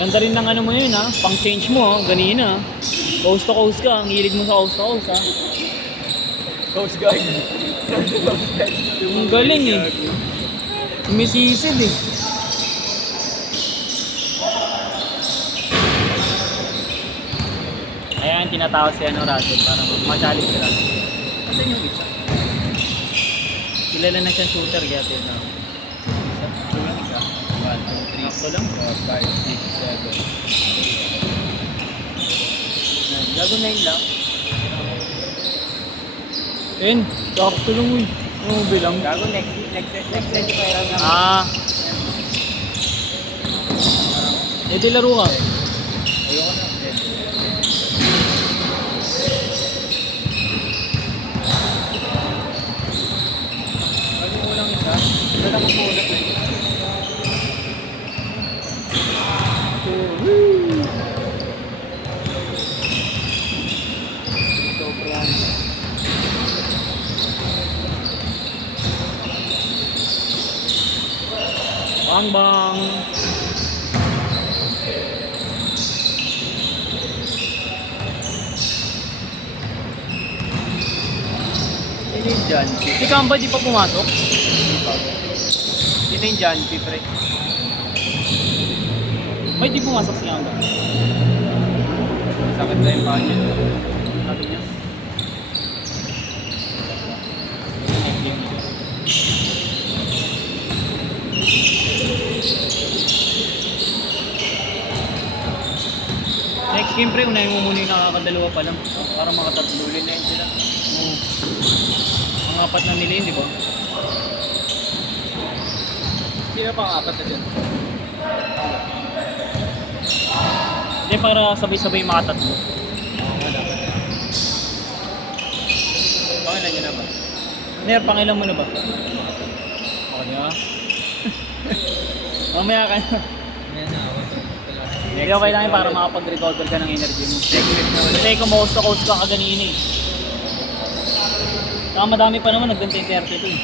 Ganda rin ng ano mo yun ha. Pang change mo ha. Ganina ha. Coast to coast ka. Ang hilig mo sa coast to coast ha. Coast Guard. Ang galing eh. Sumisisid eh. Ayan, tinatawag si ano Russell para ma-challenge si Russell. Asan yung isa? Kilala na siyang shooter kaya tinatawag. Kulang isa. 1, 2, 3, Sakto lang. 4, 5, 6, 7. Gago 9 lang. Ayun, sakto lang uy. Ano bilang? Gago next set yung kailan naman. Ah. Eh di laro ka. Ayoko na. Ano yung ulang isa? Wala akong pulat eh. Sobrang. Bang bang. Sino yung John P? Si Kamba di pa pumasok? Sino yung John P, pre? May di pumasok si Kamba. Sakit na yung paa niya. Sabi niya. Next game pre, unahin mo muna yung nakakadalawa pa lang para makatatlo. Huli na yun sila. Oo. Ang apat na nila yun, di ba? Sino pang apat na dyan? Hindi, para sabay-sabay makatatlo. Pangilan nyo na ba? Ner, pangilan mo na ba? Okay na. Mamaya ka na. Yan na ako. Hindi okay lang yun para makapag-recover ka ng energy mo. Next week na ulit. Kasi kung coast to coast ka kaganina eh. Saka madami pa naman, nagbantay 32 eh.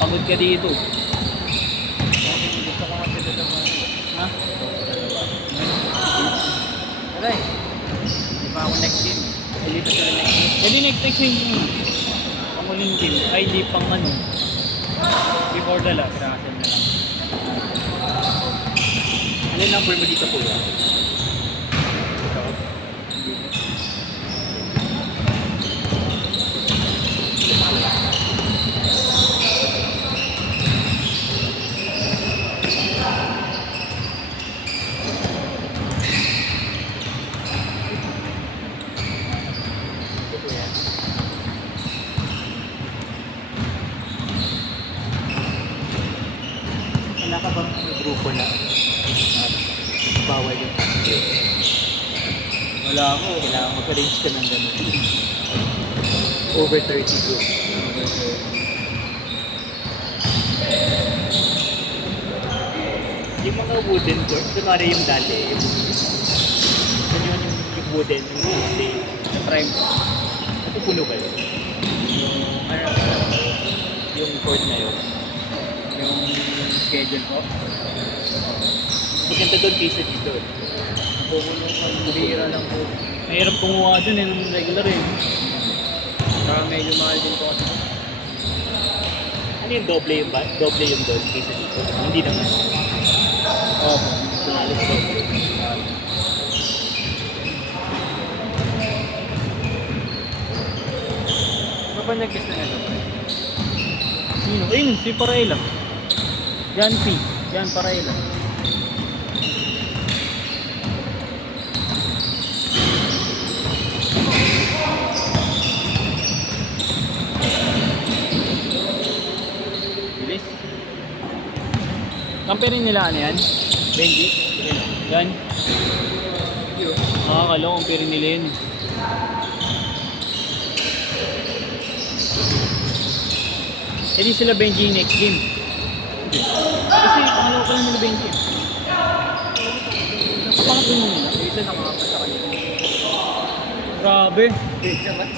Pagod ka dito. Gusto ko nga sila naman. Ha? Aray. Di pa ako next game. Hindi pa sila next game. Eh di next week yung panguling team. Ay di pang ano. Before the last. Russell na lang. Ano yung number mo dito kuya? Ito. Wala ka bang grupo na bawal yung passport? Wala ako. Kailangan mag-arrange ka ng gano'n. Over 30 group. Yung mga wooden door, kunwari yung dati, yun yung wooden, yung stay, sa prime, napupuno ba yun? Yung court na yun, yung schedule ko. Maganda doon kaysa dito. Napupuno ka, bihira lang po. Mahirap kumuha dun eh ng regular eh. Saka medyo mahal din po kasi. Ano yung doble yung ba? Doble yung doon kaysa dito? Hindi naman. Opo. Halos doble. Ano ba nag-guess na ito? Sino? Ayun, si Paraela. Yan P. Yan Paraela. Bilis. Kampi rin nila ano yan? Benji? Yan. Yun. Nakakalaw, kampi rin nila yun. Eh di sila Benji next game. Kasi pangalawa pa lang nila Benji. Pangatlo mo nila. Yung isa nakakapa sa kanila. Grabe. Benji naman.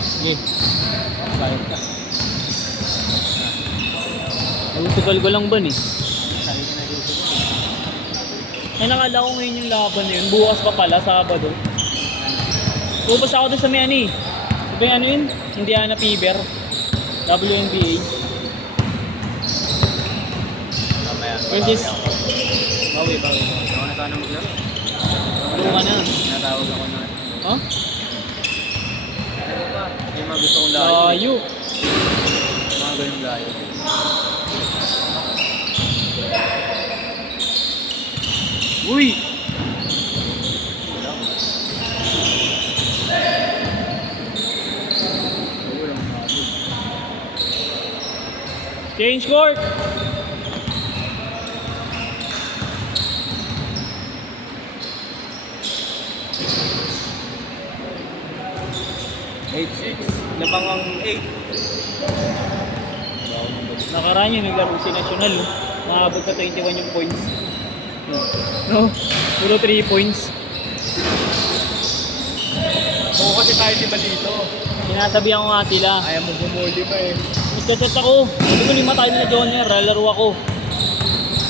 Sige. Bayad ka. Nagusugal ko lang ba eh. Sabi ko na dito. Ay, nakala ko ngayon yung laban na yun. Bukas pa pala, Sabado. Pupas ako doon sa may ano eh. Sabi ano yun? Indiana Fever. WNBA. Mamaya. Versus... Bawi. Ako na sana maglaro. Ano ka na? Natawag ako na. Huh? Ano ba? Yung mga gusto kong layo. Layo. Mga ganyung layo. Uy! Change court! Labang ang 8. Nakaraan yun, naglaro si National. Oh. Nakabot sa 21 yung points. No? Puro 3 points. Oo kasi tayo diba dito? Sinasabihan ko nga sila. Ayaw mo bumuli pa eh. Nagchat ako. Sabi ko 5 tayo nila Joner. Lalaro ako.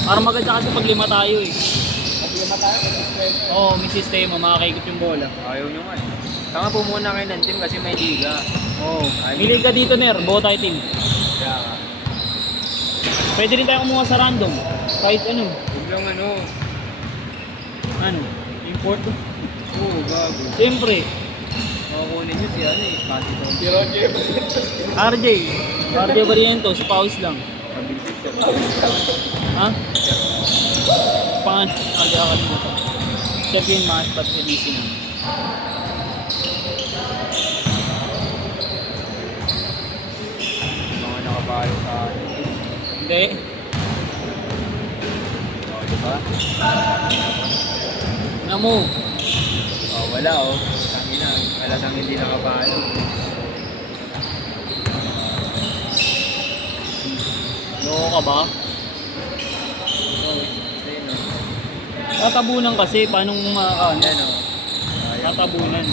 Para maganda kasi pag 5 tayo eh. Pag lima tayo, Oo, may sistema. Makakaikot yung bola. ayaw nyo nga eh. Tama po muna kayo ng team kasi may liga. Oo. Milig ka dito, Ner. Buo tayo team. Kaya nga. Pwede rin tayo kumuha sa random. Kahit ano. Huwag lang ano. Ano? Import. Oo, gago. Siyempre. Makakunin nyo si ano eh. Si Roger. RJ. RJ Barrientos. Pause lang. Ha? Pangan. RJ Akalimutan. Check in mas pat release na. Mga nakabayo sa ano. Hindi. Oo, diba? Ano mo? Oo, wala oh. Tangina. Wala sang hindi nakabayo. Loko ka ba? Oo, ayun oh. Tatabunan kasi. Paano mo ano? Yan oh. Ayaw. Tatabunan.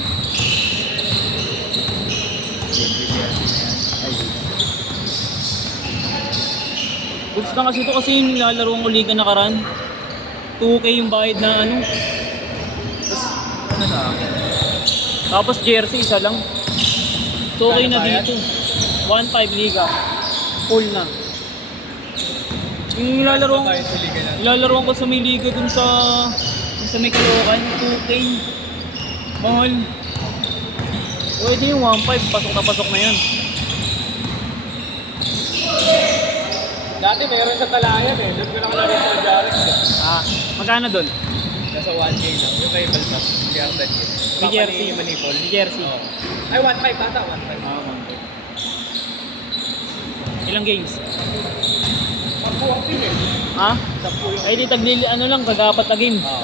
Gusto na kasi ito kasi yung nilalaro ang uligan na karan. 2K yung bayad na ano. Ano na akin? Tapos jersey isa lang. So okay na dito. 1.5 liga. Full na. Yung nilalaroan ko sa may liga dun sa may Caloocan, 2K. Mahal. Pwede yung 1.5, pasok na yan. Dati mayroon sa Talayan eh. Doon ko lang laro sa Jared. Magkano dun? Nasa 1K lang. Yung kay Baltas. Si Ardan yun. May jersey. Manipol. May jersey. Oo. Ay, 1.5 bata. 1.5. Ilang games? 10 ang team eh. Ha? 10 yung... Ay di taglili ano lang, kag-4 na game. Oo.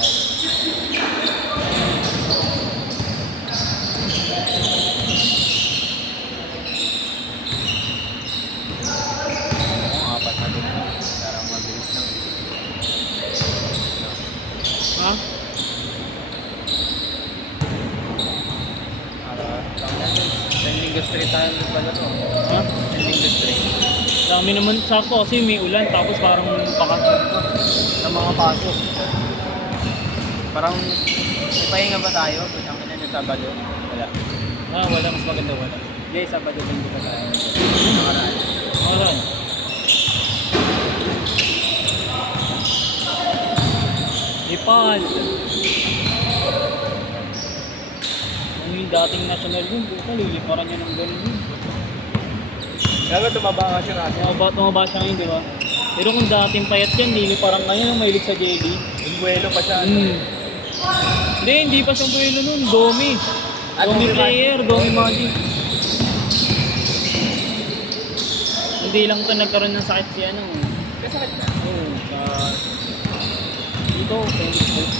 Apat na din. Parang mabilis lang. Ha? Sending Street tayo pala to. Ha? Sending Street. Dami naman sakto kasi may ulan tapos parang pakat Sa mga pasok. Parang may pahinga ba tayo? Pag ang ina Sabado? Wala. wala mas maganda wala. Hindi, Sabado din ba tayo? Nakaraan. Alright. Ipal. Ang yung dating national yun, buka liliparan niya ng ganun yun. Kaya tumaba nga siya natin. Tumaba siya ngayon, di ba? Pero kung dating payat yan, liliparan ngayon, mahilig sa jelly. Buwelo pa siya. Hindi pa siyang buwelo nun, Domi. At Domi Domi player, Domi Magic. Hindi lang ito nagkaroon ng sakit si ano. Kasakit na. Oo, dito, tennis court.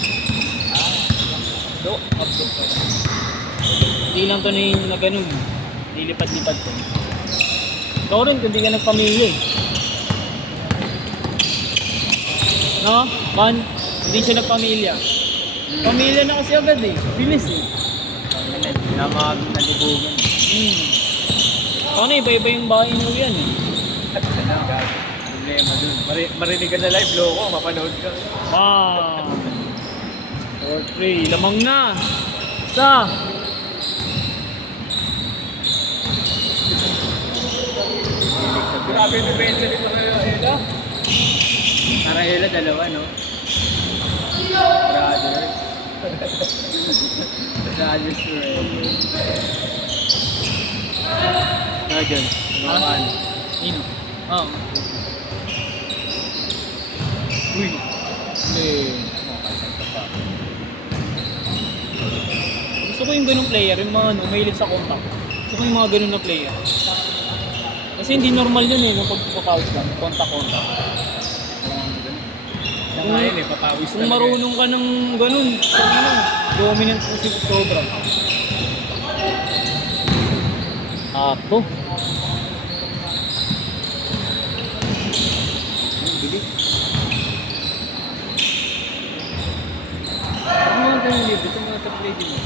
Update ko. Hindi lang ito na ganun. Nilipad-lipad ko. Ikaw rin, kung di ka nagpamilya eh. No? Man, hindi siya nagpamilya. Pamilya na kasi agad eh. Bilis eh. Na mga nalibugan. Sana iba-iba yung bahay nyo yan eh. Problema dun. Marinig ka na live, loko, mapanood ka. Ah. 4-3. Lamang na. Isa. Grabe yung depensa nito kayo, Ella. Para Ella, dalawa, no? Brothers. Brothers forever. Dyan. Mga Ino. Oh. Uy. Hindi. Gusto ko yung ganung player, yung mga ano, mahilig sa contact. Gusto ko yung mga ganun na player. Kasi hindi normal yun eh, nung pagpapawis ka, contact-contact. Ngayon eh, papawis Kung marunong ka ng ganun, ano, dominant mo si sobra. Ato. Bilis. Ano ang tayo libre? Gusto mo na sa play din mo?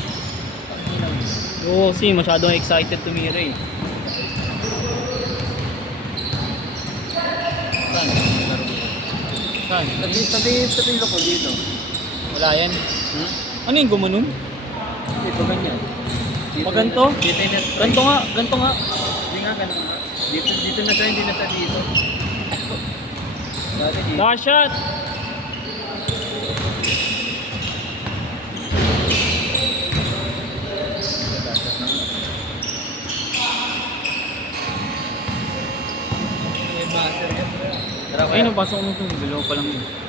Oo, kasi masyadong excited tumira eh. Saan? Saan? Sabihin ko dito. Wala yan. Ano yung gumanon? Ito ganyan. Pag ganito? Dito na Ganto nga, ganto nga. Hindi nga ganito nga. Dito na siya, hindi na siya dito. Dati dito. Shot! May master yan. Tara Ayun, napasok mo ito. Dalawa pa lang yun.